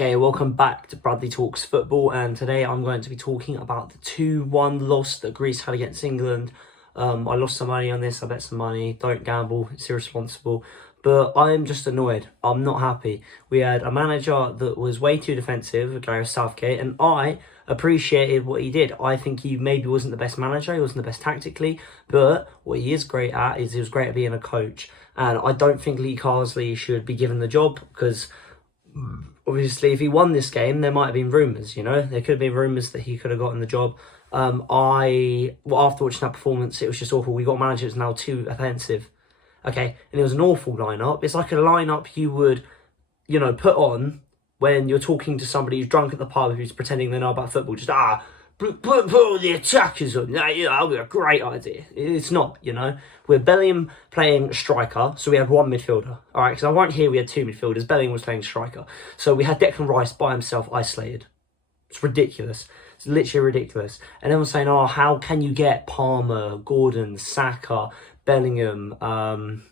Okay, welcome back to Bradley Talks Football, and today I'm going to be talking about the 2-1 loss that Greece had against England. I lost some money on this, I bet some money. Don't gamble, it's irresponsible. But I am just annoyed. I'm not happy. We had a manager that was way too defensive, Gareth Southgate, and I appreciated what he did. I think he maybe wasn't the best manager, he wasn't the best tactically, but what he is great at is he was great at being a coach. And I don't think Lee Carsley should be given the job because obviously, if he won this game, there might have been rumours, you know? There could have been rumours that he could have gotten the job. After watching that performance, it was just awful. We got a manager that's now too offensive, okay? And it was an awful lineup. It's like a lineup you would, put on when you're talking to somebody who's drunk at the pub who's pretending they know about football. Just, put all the attackers on. That'll be a great idea. It's not, With Bellingham playing striker, so we had one midfielder. All right, because I weren't here, we had two midfielders. Bellingham was playing striker. So we had Declan Rice by himself, isolated. It's ridiculous. It's literally ridiculous. And everyone's saying, how can you get Palmer, Gordon, Saka, Bellingham, who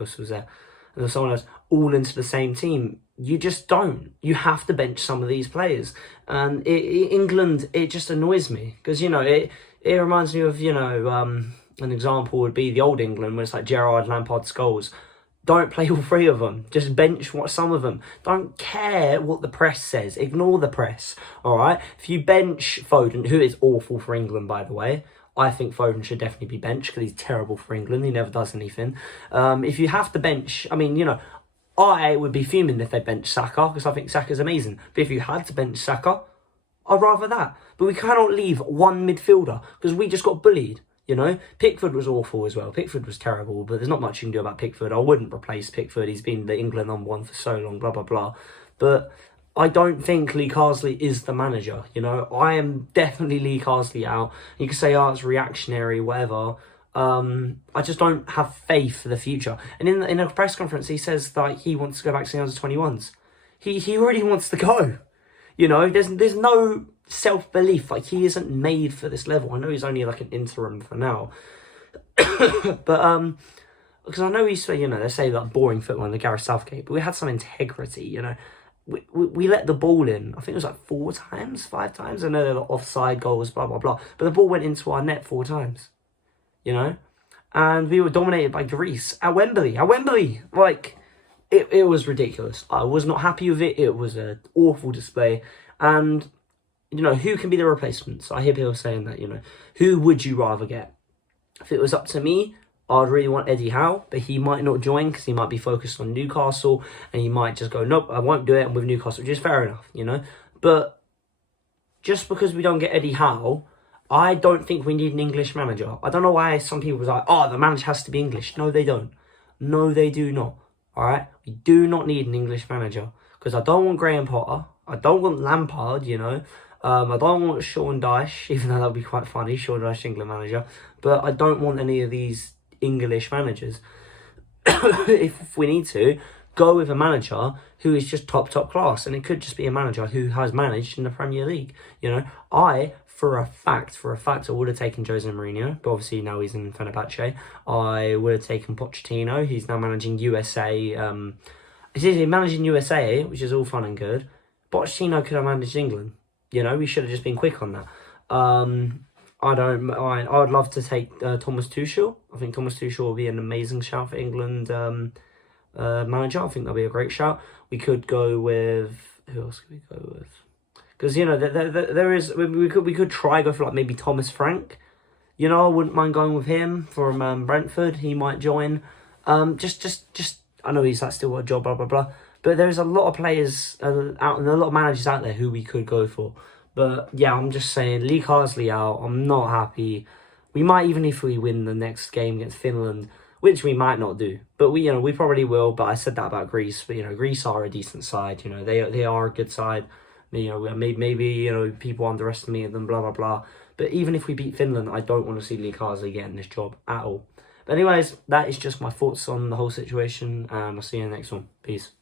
else was there? And there's someone else, all into the same team. You just don't. You have to bench some of these players. And England, it just annoys me. Because, it reminds me of, an example would be the old England, where it's like Gerrard, Lampard, Scholes. Don't play all three of them. Just bench some of them. Don't care what the press says. Ignore the press, all right? If you bench Foden, who is awful for England, by the way, I think Foden should definitely be benched because he's terrible for England. He never does anything. If you have to bench, I would be fuming if they bench Saka because I think Saka's amazing. But if you had to bench Saka, I'd rather that. But we cannot leave one midfielder because we just got bullied. Pickford was awful as well. Pickford was terrible, but there's not much you can do about Pickford. I wouldn't replace Pickford. He's been the England #1 for so long, blah, blah, blah. But I don't think Lee Carsley is the manager, I am definitely Lee Carsley out. You can say, it's reactionary, whatever. I just don't have faith for the future. And in a press conference, he says that he wants to go back to the under-21s. He already wants to go. There's no self-belief. Like, he isn't made for this level. I know he's only like an interim for now. But, because I know he's, they say that boring football under Gareth Southgate, but we had some integrity, We let the ball in, I think it was like 4 times, 5 times. I know there were offside goals, blah, blah, blah. But the ball went into our net 4 times, And we were dominated by Greece at Wembley. Like, it was ridiculous. I was not happy with it. It was an awful display. And, who can be the replacements? I hear people saying that, Who would you rather get? If it was up to me, I'd really want Eddie Howe, but he might not join because he might be focused on Newcastle and he might just go, nope, I won't do it. I'm with Newcastle, which is fair enough, But just because we don't get Eddie Howe, I don't think we need an English manager. I don't know why some people are like, the manager has to be English. No, they don't. No, they do not. All right? We do not need an English manager because I don't want Graham Potter. I don't want Lampard, I don't want Sean Dyche, even though that would be quite funny, Sean Dyche, England manager. But I don't want any of these English managers. If we need to, go with a manager who is just top class. And it could just be a manager who has managed in the Premier League. For a fact, I would have taken Jose Mourinho, but obviously now he's in Fenerbahce. I would have taken Pochettino. He's now managing USA. He's managing USA, which is all fun and good. Pochettino could have managed England. We should have just been quick on that. I would love to take Thomas Tuchel. I think Thomas Tuchel will be an amazing shout for England manager. I think that'll be a great shout. We could go with... Who else could we go with? Because, there is... We could try go for, like, maybe Thomas Frank. I wouldn't mind going with him from Brentford. He might join. Just... I know he's still got a job, blah, blah, blah. But there's a lot of players out and a lot of managers out there who we could go for. But, yeah, I'm just saying, Lee Carsley out. I'm not happy. We might, even if we win the next game against Finland, which we might not do. But, we probably will. But I said that about Greece. But, Greece are a decent side. They are a good side. Maybe people underestimate them, blah, blah, blah. But even if we beat Finland, I don't want to see Lee Carsley getting this job at all. But anyways, that is just my thoughts on the whole situation. And I'll see you in the next one. Peace.